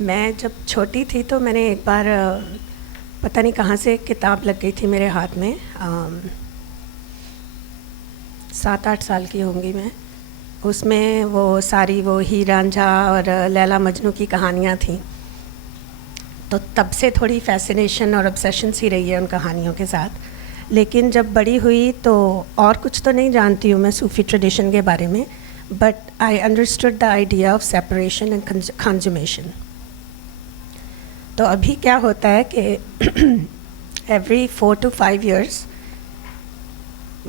मैं जब छोटी थी तो मैंने एक बार पता नहीं कहाँ से एक किताब लग गई थी मेरे हाथ में। 7-8 साल की होंगी मैं। उसमें वो सारी वो हीर रांझा और लैला मजनू की कहानियाँ थीं। तो तब से थोड़ी फैसिनेशन और ऑब्सेशन सी रही है उन कहानियों के साथ। लेकिन जब बड़ी हुई तो और कुछ तो नहीं जानती हूँ मैं सूफ़ी ट्रेडिशन के बारे में, but I understood the idea of separation and consummation. तो अभी क्या होता है कि एवरी 4 to 5 years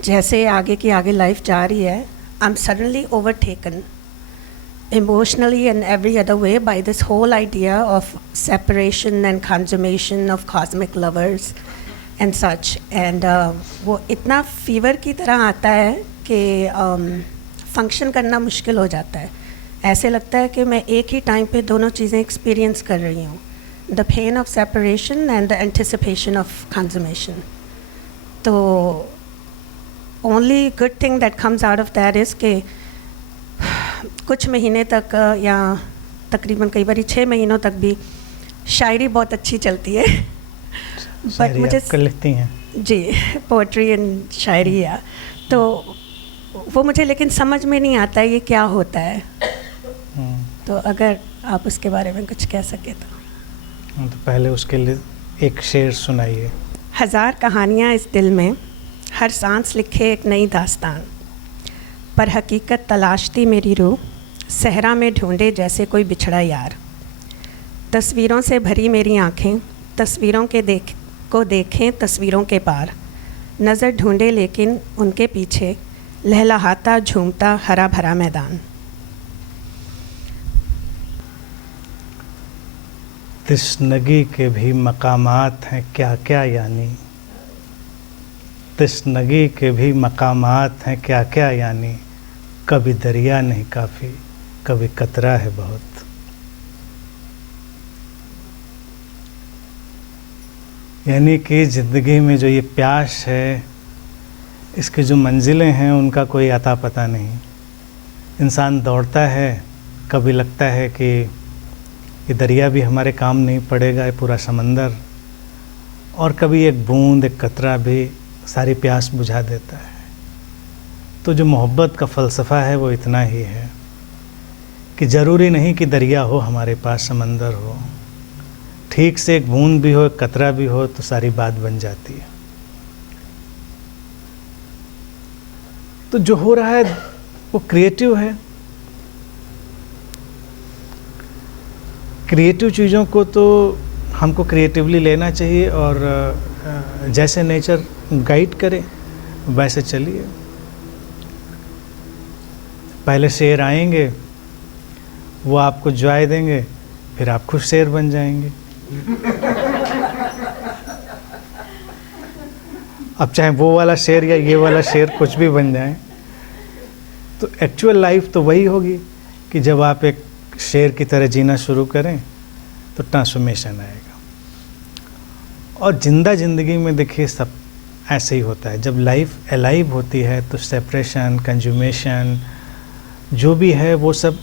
जैसे आगे की आगे लाइफ जा रही है, I am suddenly overtaken emotionally and every other way by this whole idea of separation and consummation of cosmic lovers and such. And वो इतना फीवर की तरह आता है कि फंक्शन करना मुश्किल हो जाता है। ऐसे लगता है कि मैं एक ही टाइम पे दोनों चीज़ें एक्सपीरियंस कर रही हूँ, the pain of separation and the anticipation of consummation. तो only good thing that comes out of that is कि कुछ महीने तक या तकरीबन कई बार 6 महीनों तक भी शायरी बहुत अच्छी चलती है। बट मुझे लिखती हैं जी, पोइट्री एंड शायरी है, तो वो मुझे लेकिन समझ में नहीं आता ये क्या होता है। तो अगर आप उसके बारे में कुछ कह सके तो पहले उसके लिए एक शेर सुनाइए। 1000 कहानियाँ इस दिल में, हर सांस लिखे एक नई दास्तान, पर हकीकत तलाशती मेरी रूह, सहरा में ढूंढे जैसे कोई बिछड़ा यार। तस्वीरों से भरी मेरी आँखें, तस्वीरों के देखें तस्वीरों के पार, नज़र ढूंढे लेकिन उनके पीछे लहलहाता झूमता हरा भरा मैदान। तिश्नगी के भी मकामात हैं क्या क्या, यानी तिश्नगी के भी मकामात हैं क्या क्या, यानी कभी दरिया नहीं काफ़ी, कभी कतरा है बहुत। यानी कि ज़िंदगी में जो ये प्यास है, इसकी जो मंजिलें हैं उनका कोई अता पता नहीं। इंसान दौड़ता है, कभी लगता है कि ये दरिया भी हमारे काम नहीं पड़ेगा, ये पूरा समंदर, और कभी एक बूंद एक कतरा भी सारी प्यास बुझा देता है। तो जो मोहब्बत का फ़लसफ़ा है वो इतना ही है कि ज़रूरी नहीं कि दरिया हो हमारे पास, समंदर हो, ठीक से एक बूंद भी हो एक कतरा भी हो तो सारी बात बन जाती है। तो जो हो रहा है वो क्रिएटिव है। क्रिएटिव चीज़ों को तो हमको क्रिएटिवली लेना चाहिए और जैसे नेचर गाइड करे वैसे चलिए। पहले शेर आएंगे, वो आपको जॉय देंगे, फिर आप खुद शेर बन जाएंगे। अब चाहे वो वाला शेर या ये वाला शेर कुछ भी बन जाए, तो एक्चुअल लाइफ तो वही होगी कि जब आप एक शेर की तरह जीना शुरू करें तो ट्रांसफॉर्मेशन आएगा। और ज़िंदा ज़िंदगी में देखिए सब ऐसे ही होता है। जब लाइफ अलाइव होती है तो सेपरेशन, कंज्यूमेशन जो भी है वो सब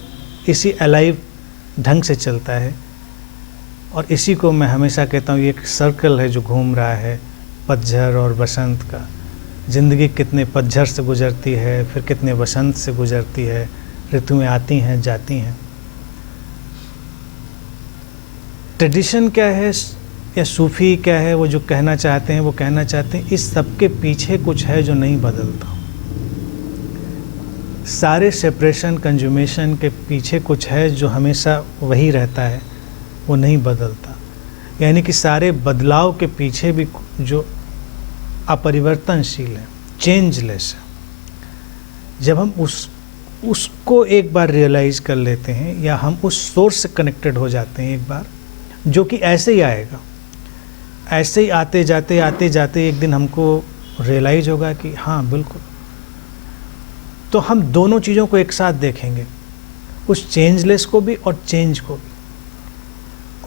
इसी अलाइव ढंग से चलता है। और इसी को मैं हमेशा कहता हूँ ये एक सर्कल है जो घूम रहा है, पतझड़ और बसंत का। ज़िंदगी कितने पतझड़ से गुज़रती है, फिर कितने बसंत से गुज़रती है, ऋतुएं आती हैं जाती हैं। ट्रेडिशन क्या है या सूफ़ी क्या है, वो जो कहना चाहते हैं वो कहना चाहते हैं इस सब के पीछे कुछ है जो नहीं बदलता। सारे सेपरेशन कंज्यूमेशन के पीछे कुछ है जो हमेशा वही रहता है, वो नहीं बदलता। यानी कि सारे बदलाव के पीछे भी जो अपरिवर्तनशील है, चेंजलेस है। जब हम उसको एक बार रियलाइज़ कर लेते हैं या हम उस सोर्स से कनेक्टेड हो जाते हैं एक बार, जो कि ऐसे ही आएगा, ऐसे ही आते जाते एक दिन हमको रियलाइज़ होगा कि हाँ बिल्कुल। तो हम दोनों चीज़ों को एक साथ देखेंगे, उस चेंजलेस को भी और चेंज को भी।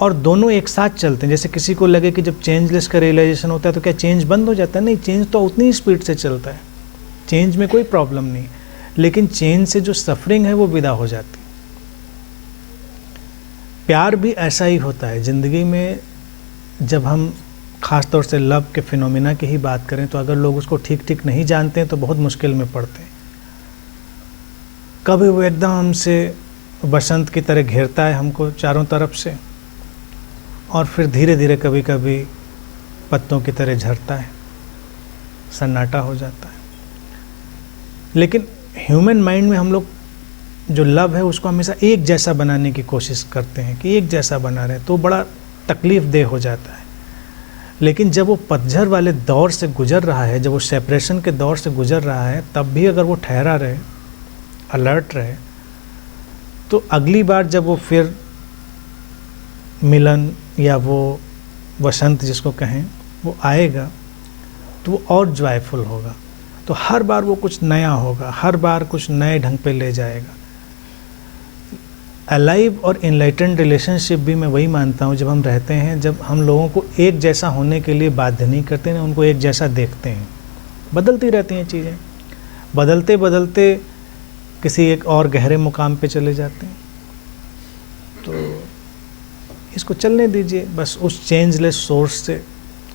और दोनों एक साथ चलते हैं। जैसे किसी को लगे कि जब चेंजलेस का रियलाइजेशन होता है तो क्या चेंज बंद हो जाता है? नहीं, चेंज तो उतनी ही स्पीड से चलता है, चेंज में कोई प्रॉब्लम नहीं, लेकिन चेंज से जो सफरिंग है वो विदा हो जाती है। प्यार भी ऐसा ही होता है ज़िंदगी में। जब हम ख़ास तौर से लव के फिनोमिना की ही बात करें तो अगर लोग उसको ठीक ठीक नहीं जानते हैं तो बहुत मुश्किल में पड़ते हैं। कभी वो एकदम से बसंत की तरह घेरता है हमको चारों तरफ से, और फिर धीरे धीरे कभी कभी पत्तों की तरह झड़ता है, सन्नाटा हो जाता है। लेकिन ह्यूमन माइंड में हम लोग जो लव है उसको हमेशा एक जैसा बनाने की कोशिश करते हैं कि एक जैसा बना रहे, तो बड़ा तकलीफ देह हो जाता है। लेकिन जब वो पतझड़ वाले दौर से गुजर रहा है, जब वो सेपरेशन के दौर से गुजर रहा है, तब भी अगर वो ठहरा रहे, अलर्ट रहे, तो अगली बार जब वो फिर मिलन या वो वसंत जिसको कहें वो आएगा तो वो और जॉयफुल होगा। तो हर बार वो कुछ नया होगा, हर बार कुछ नए ढंग पे ले जाएगा। अलाइव और इनलाइटेंड रिलेशनशिप भी मैं वही मानता हूँ जब हम रहते हैं, जब हम लोगों को एक जैसा होने के लिए बाध्य नहीं करते ना, उनको एक जैसा देखते हैं। बदलती रहती हैं चीज़ें, बदलते बदलते किसी एक और गहरे मुकाम पे चले जाते हैं। तो इसको चलने दीजिए, बस उस चेंजलेस सोर्स से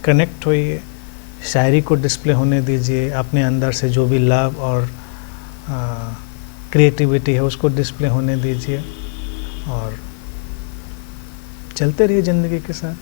कनेक्ट होइए, शायरी को डिस्प्ले होने दीजिए, अपने अंदर से जो भी लव और क्रिएटिविटी है उसको डिस्प्ले होने दीजिए, और चलते रहिए ज़िंदगी के साथ।